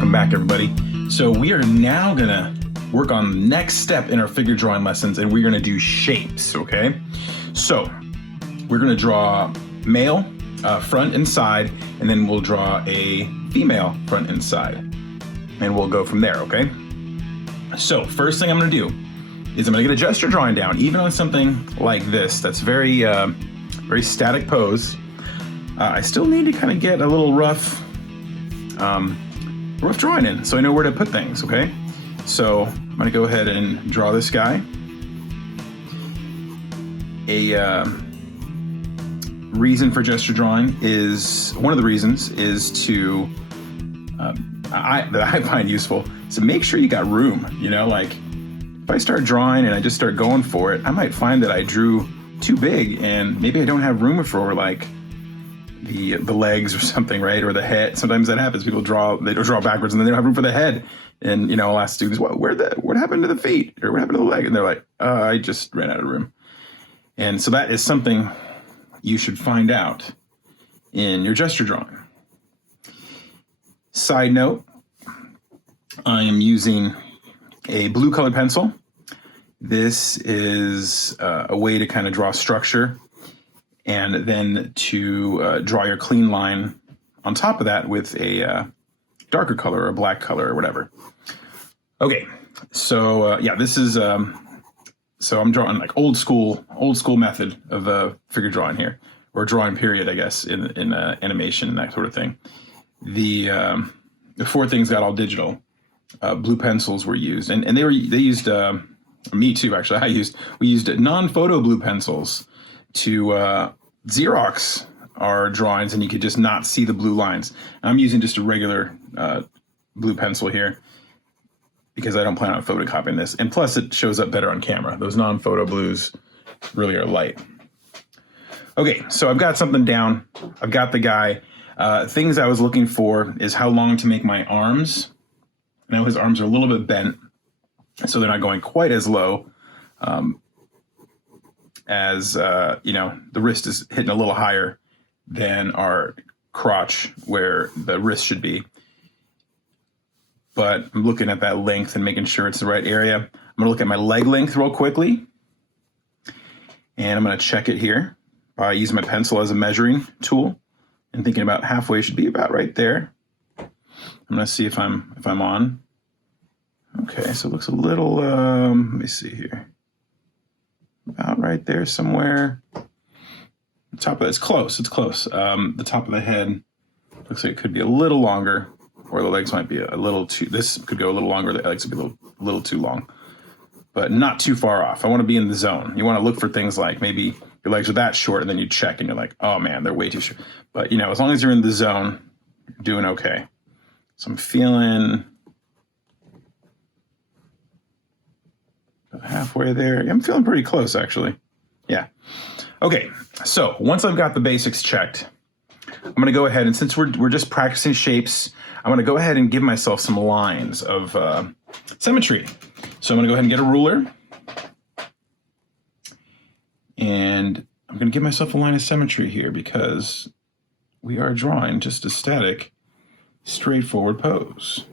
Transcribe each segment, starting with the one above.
welcome back everybody. So we are now gonna work on the next step in our figure drawing lessons, and we're gonna do shapes, okay? So we're gonna draw male front and side, and then we'll draw a female front and side, and we'll go from there, okay? So first thing I'm gonna do is I'm gonna get a gesture drawing down, even on something like this that's very static pose. I still need to kind of get a little rough drawing in, so I know where to put things, okay? So I'm gonna go ahead and draw this guy. A reason for gesture drawing is, one of the reasons is to, that I find useful, is to make sure you got room, you know, like if I start drawing and I just start going for it, I might find that I drew too big and maybe I don't have room for like the legs or something, right? Or the head. Sometimes that happens. People draw backwards and then they don't have room for the head. And, you know, I'll ask students, what happened to the feet? Or what happened to the leg? And they're like, I just ran out of room. And so that is something you should find out in your gesture drawing. Side note, I am using a blue colored pencil. This is a way to kind of draw structure, and then to draw your clean line on top of that with a darker color or a black color or whatever. Okay, so yeah, this is, so I'm drawing like old school method of figure drawing here, or drawing period, I guess, in animation and that sort of thing. The four things got all digital. Blue pencils were used, and they used, me too, actually. We used non-photo blue pencils to Xerox our drawings, and you could just not see the blue lines. I'm using just a regular blue pencil here because I don't plan on photocopying this, and plus it shows up better on camera. Those non-photo blues really are light. Okay, so I've got something down. I've got the guy. Things I was looking for is how long to make my arms. Now his arms are a little bit bent, so they're not going quite as low as, you know, the wrist is hitting a little higher than our crotch where the wrist should be. But I'm looking at that length and making sure it's the right area. I'm gonna look at my leg length real quickly, and I'm gonna check it here by using my pencil as a measuring tool and thinking about halfway should be about right there. I'm gonna see if I'm on. Okay, so it looks a little, let me see here. About right there somewhere. The top of it's close, it's close. The top of the head looks like it could be a little longer, or the legs might be a little too, this could go a little longer, the legs would be a little too long, but not too far off. I wanna be in the zone. You wanna look for things like maybe your legs are that short and then you check and you're like, oh man, they're way too short. But you know, as long as you're in the zone, you're doing okay. So I'm feeling halfway there. I'm feeling pretty close, actually. Yeah. Okay, so once I've got the basics checked, I'm gonna go ahead, and since we're just practicing shapes, I'm gonna go ahead and give myself some lines of symmetry. So I'm gonna go ahead and get a ruler, and I'm gonna give myself a line of symmetry here because we are drawing just a static, straightforward pose.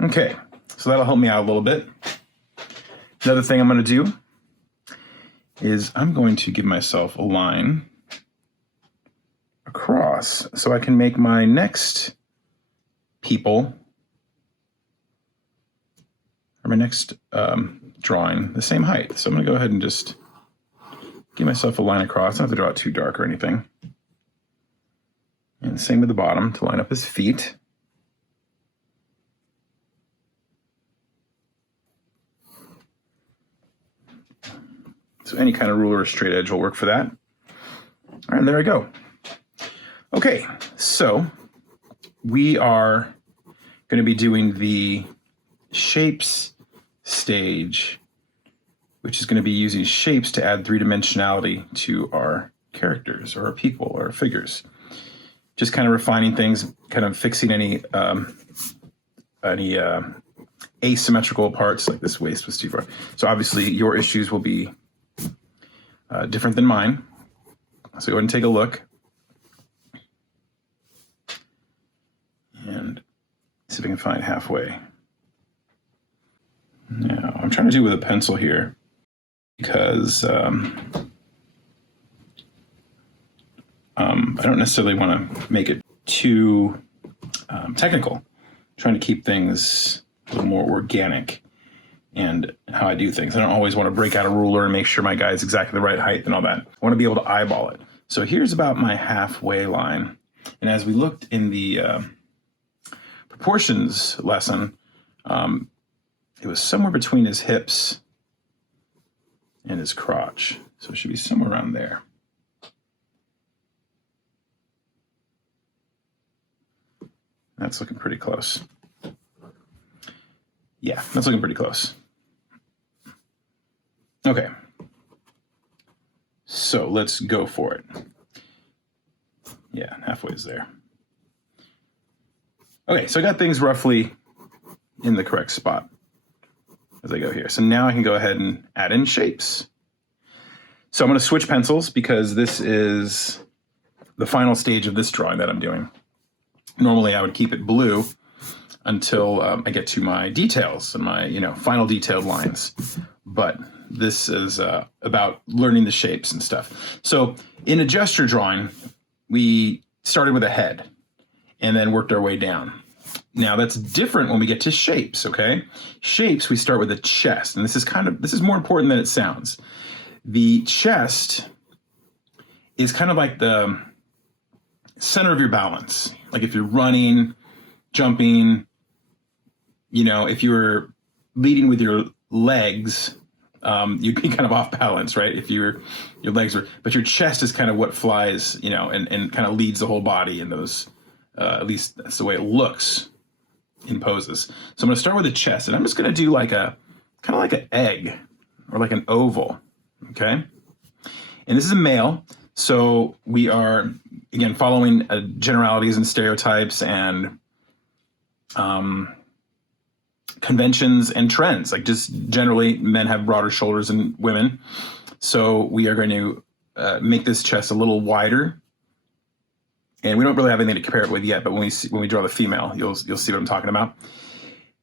Okay, so that'll help me out a little bit. Another thing I'm gonna do is I'm going to give myself a line across so I can make my next people, or my next drawing, the same height. So I'm gonna go ahead and just give myself a line across. I don't have to draw it too dark or anything. And same with the bottom to line up his feet. So any kind of ruler or straight edge will work for that. All right, there we go. Okay, so we are going to be doing the shapes stage, which is going to be using shapes to add three-dimensionality to our characters or our people or our figures. Just kind of refining things, kind of fixing any asymmetrical parts, like this waist was too far. So obviously your issues will be different than mine. So go ahead and take a look. And see if I can find halfway. Now, I'm trying to do it with a pencil here because I don't necessarily want to make it too technical. I'm trying to keep things a little more organic and how I do things. I don't always want to break out a ruler and make sure my guy is exactly the right height and all that. I want to be able to eyeball it. So here's about my halfway line. And as we looked in the proportions lesson, it was somewhere between his hips and his crotch. So it should be somewhere around there. That's looking pretty close. Yeah, that's looking pretty close. Okay. So let's go for it. Yeah, halfway is there. Okay, so I got things roughly in the correct spot as I go here. So now I can go ahead and add in shapes. So I'm going to switch pencils because this is the final stage of this drawing that I'm doing. Normally I would keep it blue until I get to my details and my, final detailed lines. But this is about learning the shapes and stuff. So in a gesture drawing, we started with a head and then worked our way down. Now that's different when we get to shapes, okay? Shapes, we start with a chest, and this is more important than it sounds. The chest is kind of like the center of your balance. Like if you're running, jumping, if you're leading with your legs, you'd be kind of off balance, right? If your legs are, but your chest is kind of what flies, and kind of leads the whole body in those, at least that's the way it looks in poses. So I'm going to start with the chest, and I'm just going to do like an egg or like an oval, okay? And this is a male, so we are, again, following generalities and stereotypes and conventions and trends. Like just generally, men have broader shoulders than women. So we are going to make this chest a little wider. And we don't really have anything to compare it with yet, but when we draw the female, you'll see what I'm talking about.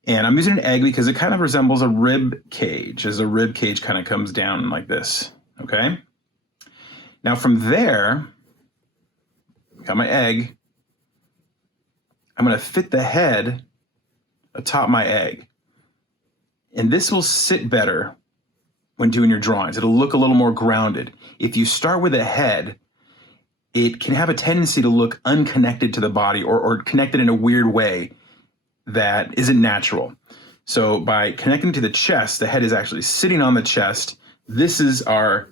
And I'm using an egg because it kind of resembles a rib cage, as a rib cage kind of comes down like this, okay? Now from there, got my egg. I'm going to fit the head atop my egg. And this will sit better when doing your drawings. It'll look a little more grounded. If you start with a head, it can have a tendency to look unconnected to the body or connected in a weird way that isn't natural. So by connecting to the chest, the head is actually sitting on the chest. This is our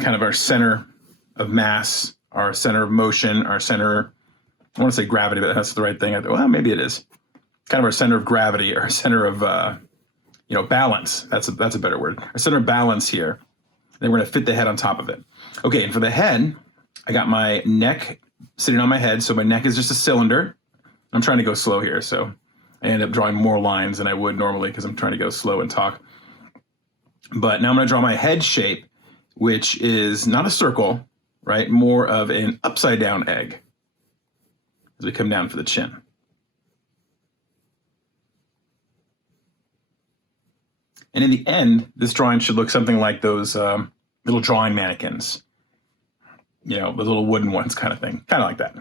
kind of our center of mass, our center of motion, our center, I want to say gravity, but that's the right thing. Well, maybe it is. Kind of our center of gravity, our center of, balance. That's a better word. Our center of balance here. Then we're going to fit the head on top of it. Okay, and for the head, I got my neck sitting on my head. So my neck is just a cylinder. I'm trying to go slow here, so I end up drawing more lines than I would normally because I'm trying to go slow and talk. But now I'm going to draw my head shape, which is not a circle, right? More of an upside down egg as we come down for the chin. And in the end, this drawing should look something like those little drawing mannequins, the little wooden ones kind of thing, kind of like that.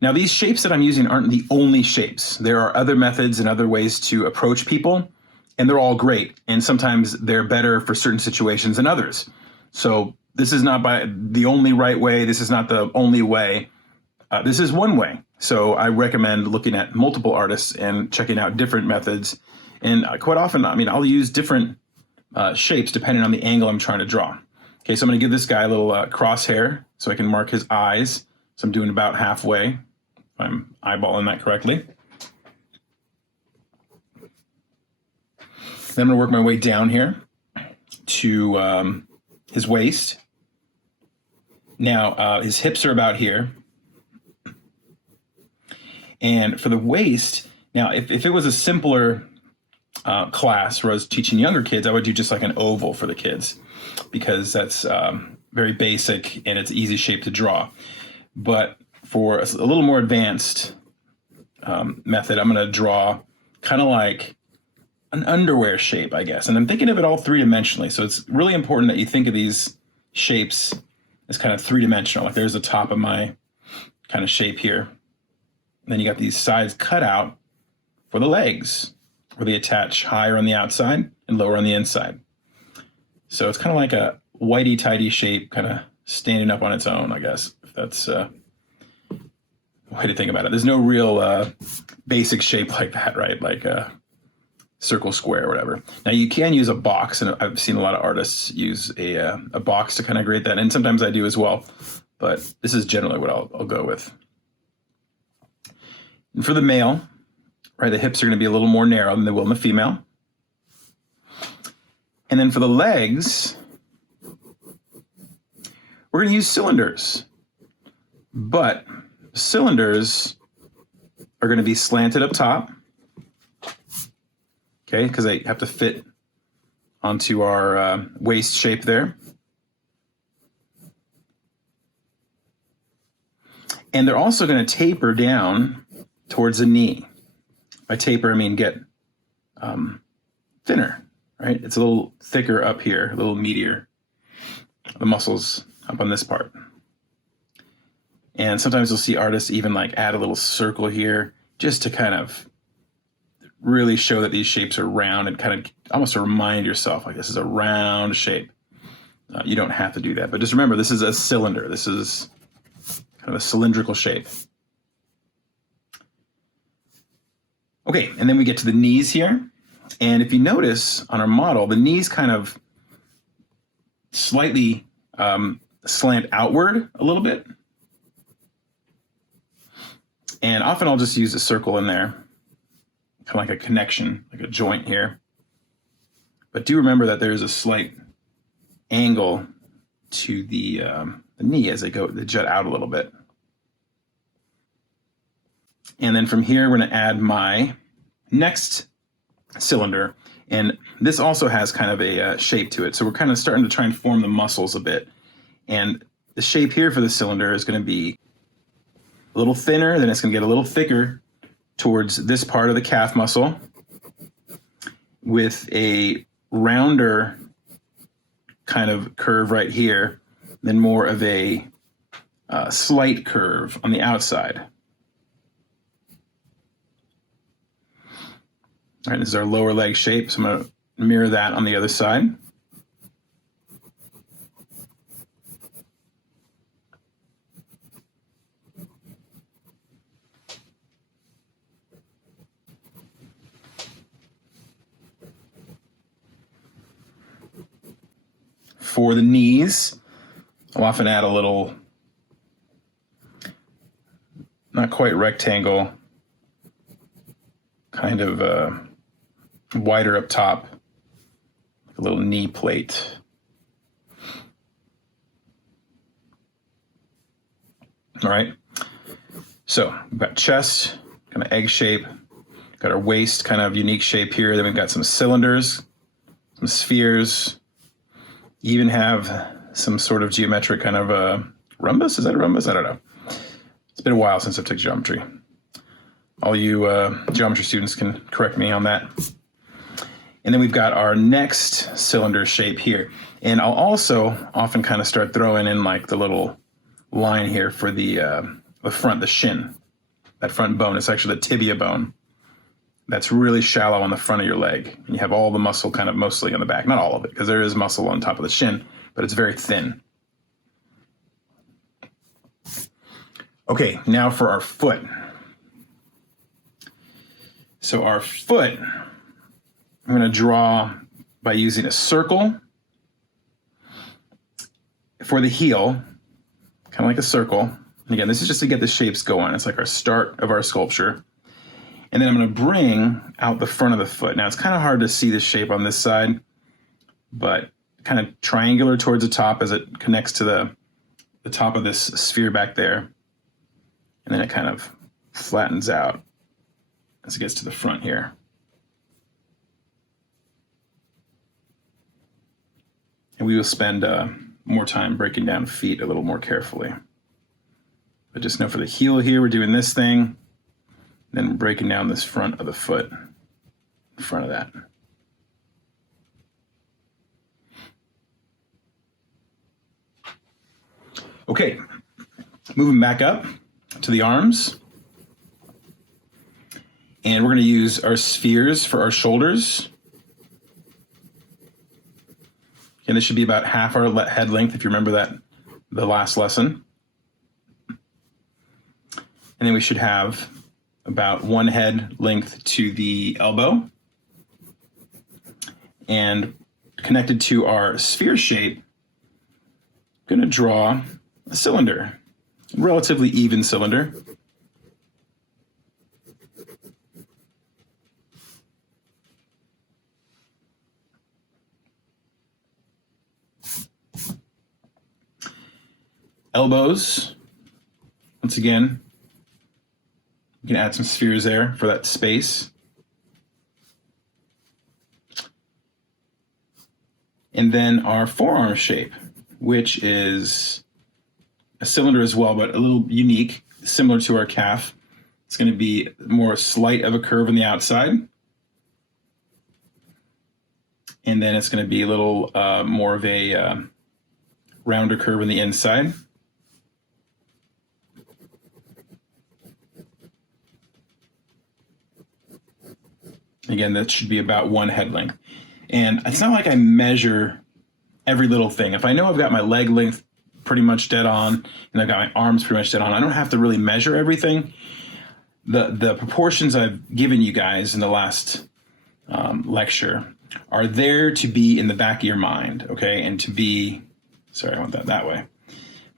Now, these shapes that I'm using aren't the only shapes. There are other methods and other ways to approach people, and they're all great. And sometimes they're better for certain situations than others. So this is not the only right way. This is not the only way. This is one way. So I recommend looking at multiple artists and checking out different methods. And quite often, I'll use different shapes depending on the angle I'm trying to draw. Okay, so I'm going to give this guy a little crosshair so I can mark his eyes. So I'm doing about halfway. I'm eyeballing that correctly. Then I'm going to work my way down here to his waist. Now, his hips are about here. And for the waist, now, if it was a simpler class where I was teaching younger kids, I would do just like an oval for the kids because that's very basic and it's easy shape to draw. But for a little more advanced method, I'm going to draw kind of like an underwear shape, I guess. And I'm thinking of it all three-dimensionally. So it's really important that you think of these shapes as kind of three-dimensional. Like there's the top of my kind of shape here. And then you got these sides cut out for the legs, where they attach higher on the outside and lower on the inside. So it's kind of like a whitey-tighty shape, kind of standing up on its own, I guess, if that's a way to think about it. There's no real basic shape like that, right? Like a circle, square, or whatever. Now you can use a box, and I've seen a lot of artists use a box to kind of create that, and sometimes I do as well, but this is generally what I'll go with. And for the male, right, the hips are going to be a little more narrow than they will in the female. And then for the legs, we're going to use cylinders, but cylinders are going to be slanted up top, okay, because they have to fit onto our waist shape there. And they're also going to taper down towards the knee. By taper, I mean get thinner, right? It's a little thicker up here, a little meatier. The muscles up on this part. And sometimes you'll see artists even like add a little circle here just to kind of really show that these shapes are round and kind of almost to remind yourself like this is a round shape. You don't have to do that, but just remember this is a cylinder. This is kind of a cylindrical shape. Okay, and then we get to the knees here. And if you notice on our model, the knees kind of slightly slant outward a little bit. And often I'll just use a circle in there, kind of like a connection, like a joint here. But do remember that there's a slight angle to the knee as they jut out a little bit. And then from here, we're going to add my next cylinder. And this also has kind of a shape to it. So we're kind of starting to try and form the muscles a bit. And the shape here for the cylinder is going to be a little thinner, then it's going to get a little thicker towards this part of the calf muscle with a rounder kind of curve right here, then more of a slight curve on the outside. All right, this is our lower leg shape, so I'm going to mirror that on the other side. For the knees, I'll often add a little, not quite rectangle, kind of wider up top, a little knee plate. All right, so we've got chest, kind of egg shape, got our waist, kind of unique shape here, then we've got some cylinders, some spheres, you even have some sort of geometric kind of rhombus. Is that a rhombus? I don't know. It's been a while since I've took geometry. All you geometry students can correct me on that. And then we've got our next cylinder shape here. And I'll also often kind of start throwing in like the little line here for the front, the shin. That front bone, it's actually the tibia bone. That's really shallow on the front of your leg. And you have all the muscle kind of mostly on the back. Not all of it, because there is muscle on top of the shin, but it's very thin. Okay, now for our foot. So our foot, I'm going to draw by using a circle for the heel, kind of like a circle. And again, this is just to get the shapes going. It's like our start of our sculpture. And then I'm going to bring out the front of the foot. Now, it's kind of hard to see the shape on this side, but kind of triangular towards the top as it connects to the top of this sphere back there. And then it kind of flattens out as it gets to the front here. And we will spend more time breaking down feet a little more carefully. But just know for the heel here, we're doing this thing, then we're breaking down this front of the foot, in front of that. Okay, moving back up to the arms. And we're going to use our spheres for our shoulders. And this should be about half our head length, if you remember that, the last lesson. And then we should have about one head length to the elbow. And connected to our sphere shape, I'm going to draw a cylinder, a relatively even cylinder. Elbows, once again, you can add some spheres there for that space. And then our forearm shape, which is a cylinder as well, but a little unique, similar to our calf. It's going to be more slight of a curve on the outside. And then it's going to be a little more of a rounder curve on the inside. Again, that should be about one head length. And it's not like I measure every little thing. If I know I've got my leg length pretty much dead on, and I've got my arms pretty much dead on, I don't have to really measure everything. The proportions I've given you guys in the last lecture are there to be in the back of your mind, okay? And to be, sorry, I want that way.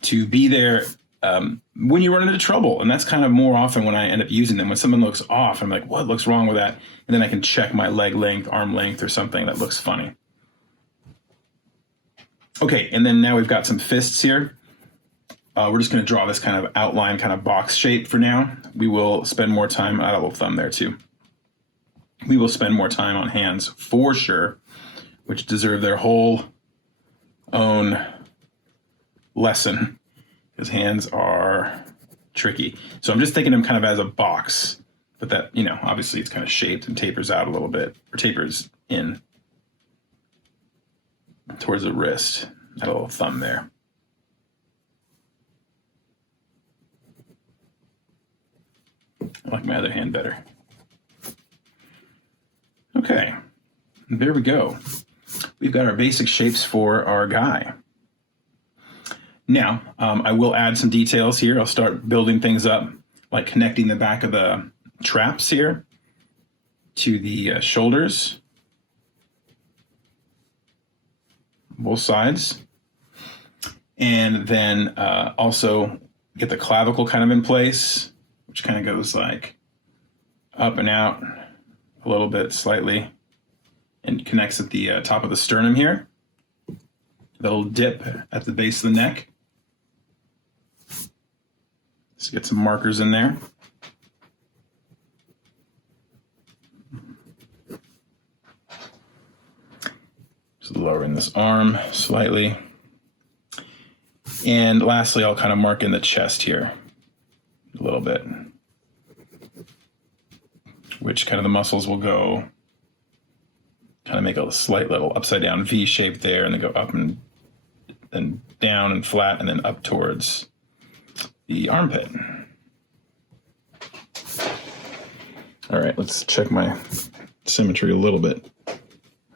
To be there when you run into trouble. And that's kind of more often when I end up using them. When something looks off, I'm like, what looks wrong with that? And then I can check my leg length, arm length, or something that looks funny. Okay, and then now we've got some fists here. We're just going to draw this kind of outline, kind of box shape for now. We will spend more time, I got a little thumb there too. We will spend more time on hands for sure, which deserve their whole own lesson, because hands are tricky. So I'm just thinking of them kind of as a box, but that, you know, obviously it's kind of shaped and tapers out a little bit, or tapers in towards the wrist. Got a little thumb there. I like my other hand better. Okay, there we go. We've got our basic shapes for our guy. Now, I will add some details here. I'll start building things up, like connecting the back of the traps here to the shoulders, both sides. And then also get the clavicle kind of in place, which kind of goes like up and out a little bit slightly and connects at the top of the sternum here. That'll dip at the base of the neck. Let's get some markers in there. Just lowering this arm slightly. And lastly, I'll kind of mark in the chest here a little bit, which kind of the muscles will go, kind of make a slight little upside down V shape there, and then go up and then down and flat, and then up towards the armpit. All right, let's check my symmetry a little bit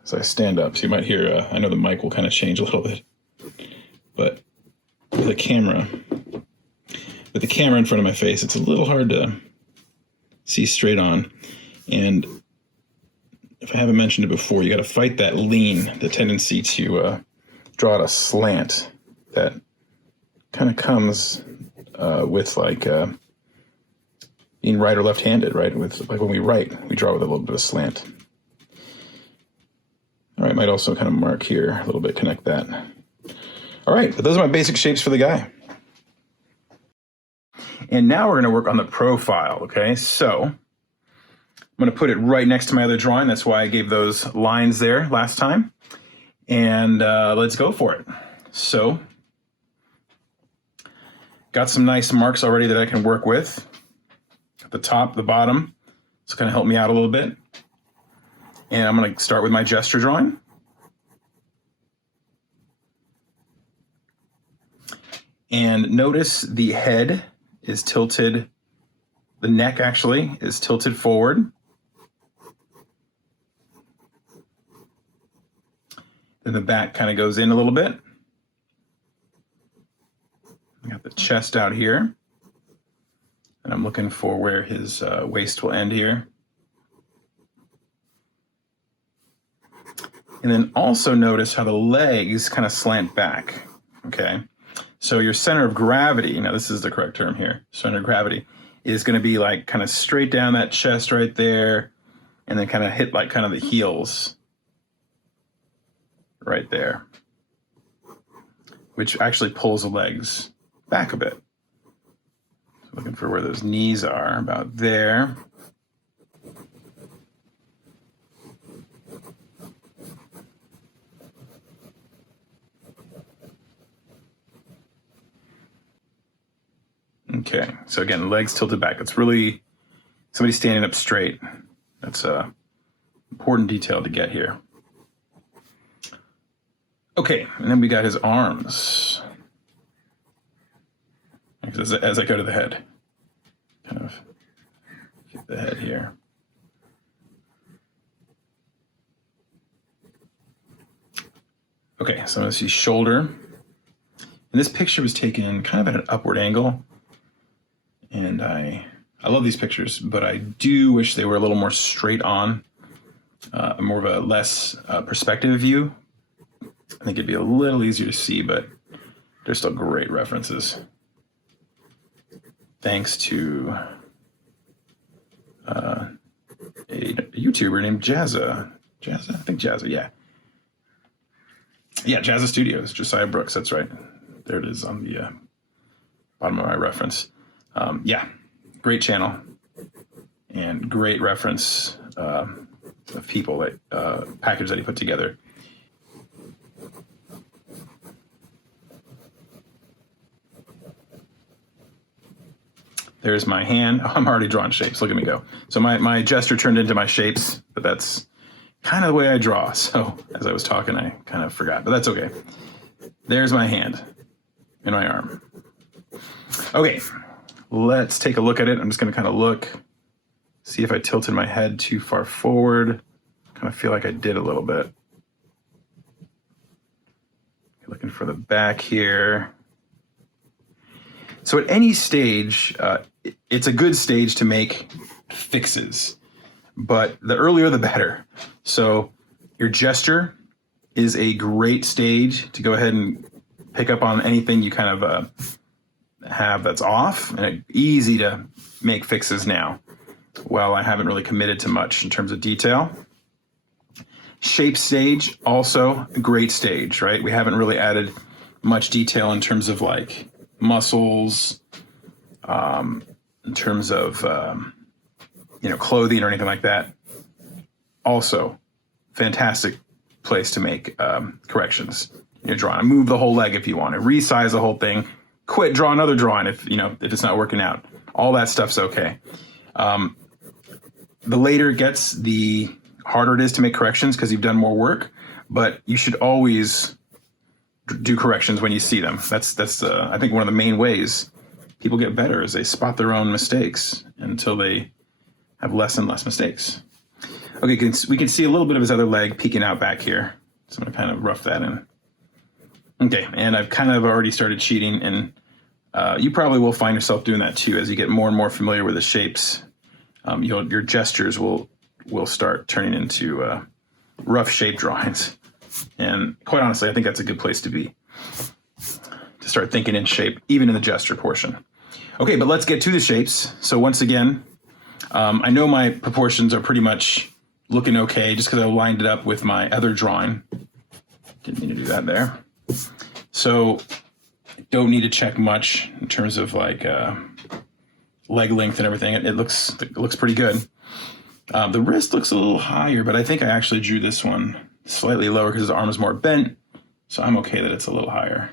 as I stand up. So you might hear, I know the mic will kind of change a little bit, but with the camera in front of my face, it's a little hard to see straight on. And if I haven't mentioned it before, you got to fight that lean, the tendency to draw out a slant that kind of comes with like being right or left-handed, right? With like when we write, we draw with a little bit of slant. All right, might also kind of mark here a little bit, connect that. All right, but those are my basic shapes for the guy. And now we're going to work on the profile, okay? So I'm going to put it right next to my other drawing. That's why I gave those lines there last time. And let's go for it. So got some nice marks already that I can work with. At the top, the bottom. It's going to help me out a little bit. And I'm going to start with my gesture drawing. And notice the head is tilted, the neck actually is tilted forward. Then the back kind of goes in a little bit. I got the chest out here. And I'm looking for where his waist will end here. And then also notice how the legs kind of slant back, okay? So your center of gravity, now this is the correct term here, center of gravity, is going to be like kind of straight down that chest right there, and then kind of hit like kind of the heels right there, which actually pulls the legs back a bit. So looking for where those knees are, about there. Okay, so again, legs tilted back. It's really somebody standing up straight. That's a important detail to get here. Okay, and then we got his arms. As I go to the head, kind of get the head here. Okay, so I'm gonna see shoulder. And this picture was taken kind of at an upward angle. And I love these pictures, but I do wish they were a little more straight on, more of a less perspective view. I think it'd be a little easier to see, but they're still great references. Thanks to a YouTuber named Jazza. I think Jazza, yeah. Yeah, Jazza Studios, Josiah Brooks, that's right. There it is on the bottom of my reference. Yeah, great channel and great reference of people that package that he put together. There's my hand. Oh, I'm already drawing shapes. Look at me go. So my gesture turned into my shapes, but that's kind of the way I draw. So as I was talking, I kind of forgot, but that's okay. There's my hand and my arm. Okay. Let's take a look at it. I'm just going to kind of look, see if I tilted my head too far forward. Kind of feel like I did a little bit. Looking for the back here. So at any stage, it's a good stage to make fixes, but the earlier the better. So your gesture is a great stage to go ahead and pick up on anything you kind of have that's off, and easy to make fixes now. Well, I haven't really committed to much in terms of detail. Shape stage, also a great stage, right? We haven't really added much detail in terms of like muscles, in terms of clothing or anything like that. Also, fantastic place to make corrections. You're drawing. Move the whole leg if you want to. Resize the whole thing. Quit, draw another drawing if it's not working out. All that stuff's okay. The later it gets, the harder it is to make corrections because you've done more work, but you should always do corrections when you see them. That's I think one of the main ways people get better is they spot their own mistakes until they have less and less mistakes. Okay, we can see a little bit of his other leg peeking out back here. So I'm gonna kind of rough that in. Okay, and I've kind of already started cheating, and you probably will find yourself doing that too as you get more and more familiar with the shapes. Your gestures will start turning into rough shape drawings. And quite honestly, I think that's a good place to be, to start thinking in shape, even in the gesture portion. Okay, but let's get to the shapes. So once again, I know my proportions are pretty much looking okay just because I lined it up with my other drawing. Didn't mean to do that there. So don't need to check much in terms of like leg length and everything. It looks pretty good. The wrist looks a little higher, but I think I actually drew this one slightly lower because his arm is more bent. So I'm okay that it's a little higher.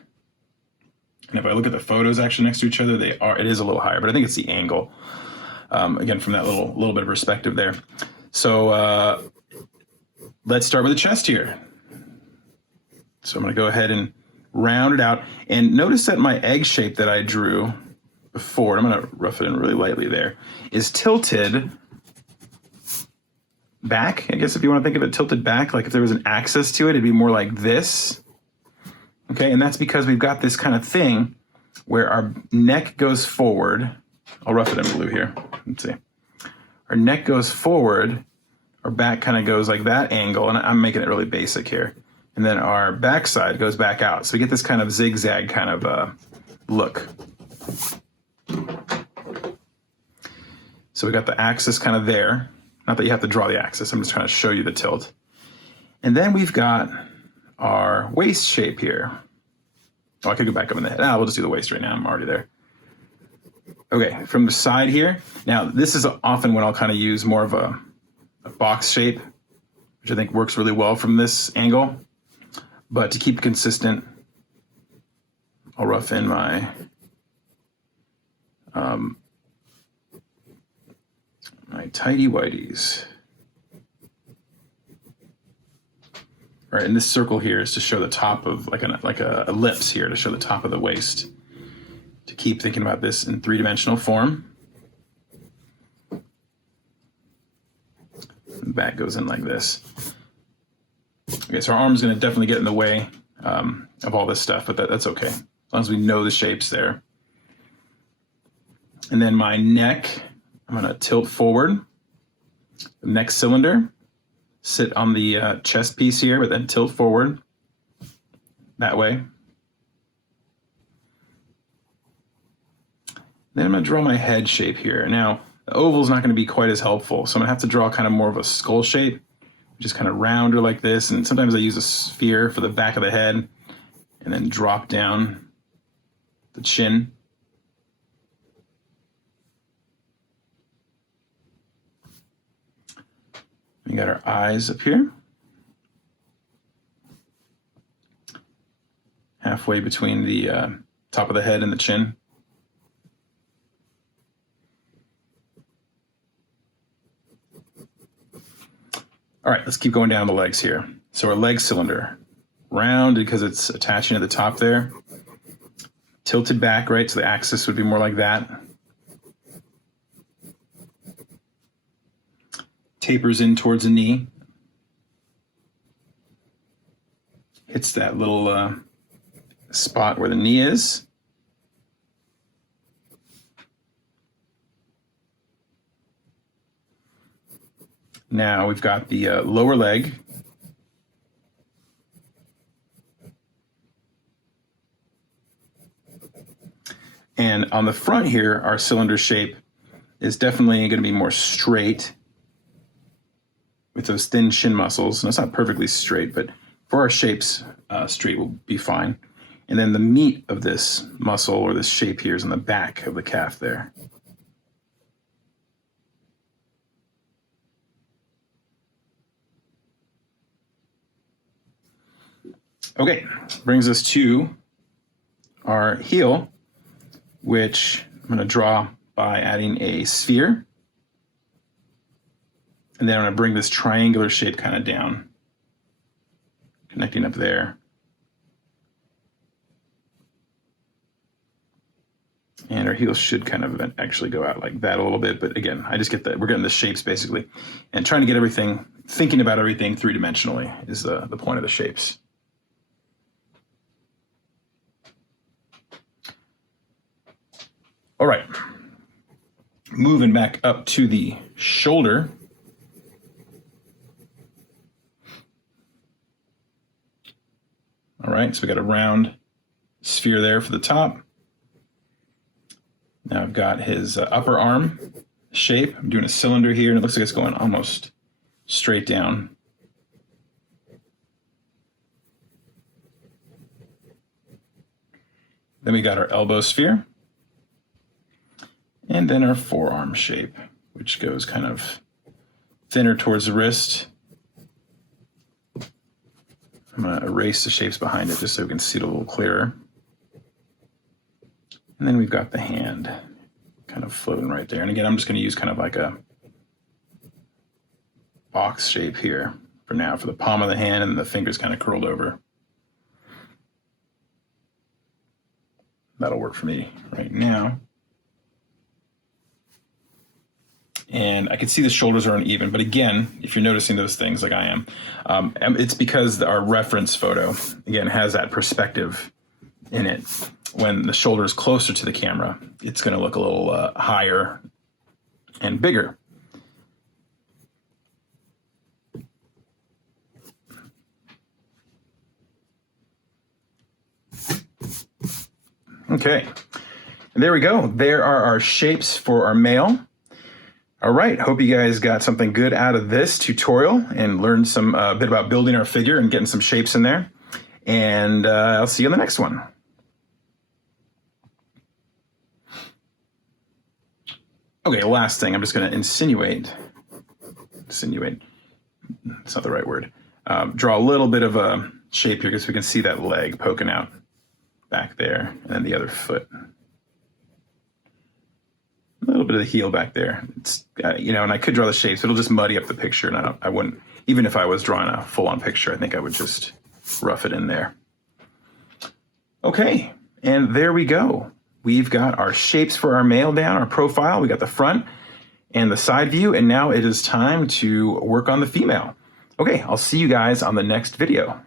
And if I look at the photos actually next to each other, it is a little higher, but I think it's the angle. Again, from that little bit of perspective there. So let's start with the chest here. So I'm going to go ahead and round it out. And notice that my egg shape that I drew before, I'm going to rough it in really lightly there, is tilted back. I guess if you want to think of it tilted back, like if there was an axis to it, it'd be more like this. Okay, and that's because we've got this kind of thing where our neck goes forward. I'll rough it in blue here. Let's see. Our neck goes forward, our back kind of goes like that angle, and I'm making it really basic here. And then our backside goes back out. So we get this kind of zigzag kind of look. So we got the axis kind of there. Not that you have to draw the axis, I'm just trying to show you the tilt. And then we've got our waist shape here. Oh, I could go back up in the head. We'll just do the waist right now, I'm already there. Okay, from the side here. Now, this is often when I'll kind of use more of a box shape, which I think works really well from this angle. But to keep it consistent, I'll rough in my my tighty whities. All right, and this circle here is to show the top of like a ellipse here to show the top of the waist. To keep thinking about this in three-dimensional form. The back goes in like this. Okay, so our arm's going to definitely get in the way of all this stuff, but that's okay, as long as we know the shapes there. And then my neck, I'm going to tilt forward. The neck cylinder, sit on the chest piece here, but then tilt forward that way. Then I'm going to draw my head shape here. Now, the oval is not going to be quite as helpful, so I'm going to have to draw kind of more of a skull shape, which is kind of rounder like this, and sometimes I use a sphere for the back of the head, and then drop down the chin. We got our eyes up here, halfway between the top of the head and the chin. All right, let's keep going down the legs here. So our leg cylinder, rounded because it's attaching at the top there. Tilted back, right? So the axis would be more like that. Tapers in towards the knee. Hits that little spot where the knee is. Now we've got the lower leg. And on the front here, our cylinder shape is definitely going to be more straight with those thin shin muscles. And it's not perfectly straight, but for our shapes, straight will be fine. And then the meat of this muscle or this shape here is on the back of the calf there. Okay, brings us to our heel, which I'm going to draw by adding a sphere. And then I'm going to bring this triangular shape kind of down, connecting up there. And our heel should kind of actually go out like that a little bit. But again, I just get that we're getting the shapes basically. And trying to get everything, thinking about everything three-dimensionally is the point of the shapes. All right, moving back up to the shoulder. All right, so we got a round sphere there for the top. Now I've got his upper arm shape. I'm doing a cylinder here, and it looks like it's going almost straight down. Then we got our elbow sphere. And then our forearm shape, which goes kind of thinner towards the wrist. I'm going to erase the shapes behind it just so we can see it a little clearer. And then we've got the hand kind of floating right there. And again, I'm just going to use kind of like a box shape here for now, for the palm of the hand, and the fingers kind of curled over. That'll work for me right now. And I can see the shoulders are uneven, but again, if you're noticing those things like I am, it's because our reference photo, again, has that perspective in it. When the shoulder is closer to the camera, it's going to look a little higher and bigger. Okay, and there we go. There are our shapes for our male. All right, hope you guys got something good out of this tutorial and learned some bit about building our figure and getting some shapes in there. And I'll see you in the next one. Okay, last thing, I'm just going to insinuate, it's not the right word, draw a little bit of a shape here because we can see that leg poking out back there, and then the other foot. A little bit of the heel back there. It's and I could draw the shapes. It'll just muddy up the picture, and I wouldn't, even if I was drawing a full-on picture, I think I would just rough it in there. Okay, and there we go. We've got our shapes for our male down, our profile. We got the front and the side view, and now it is time to work on the female. Okay, I'll see you guys on the next video.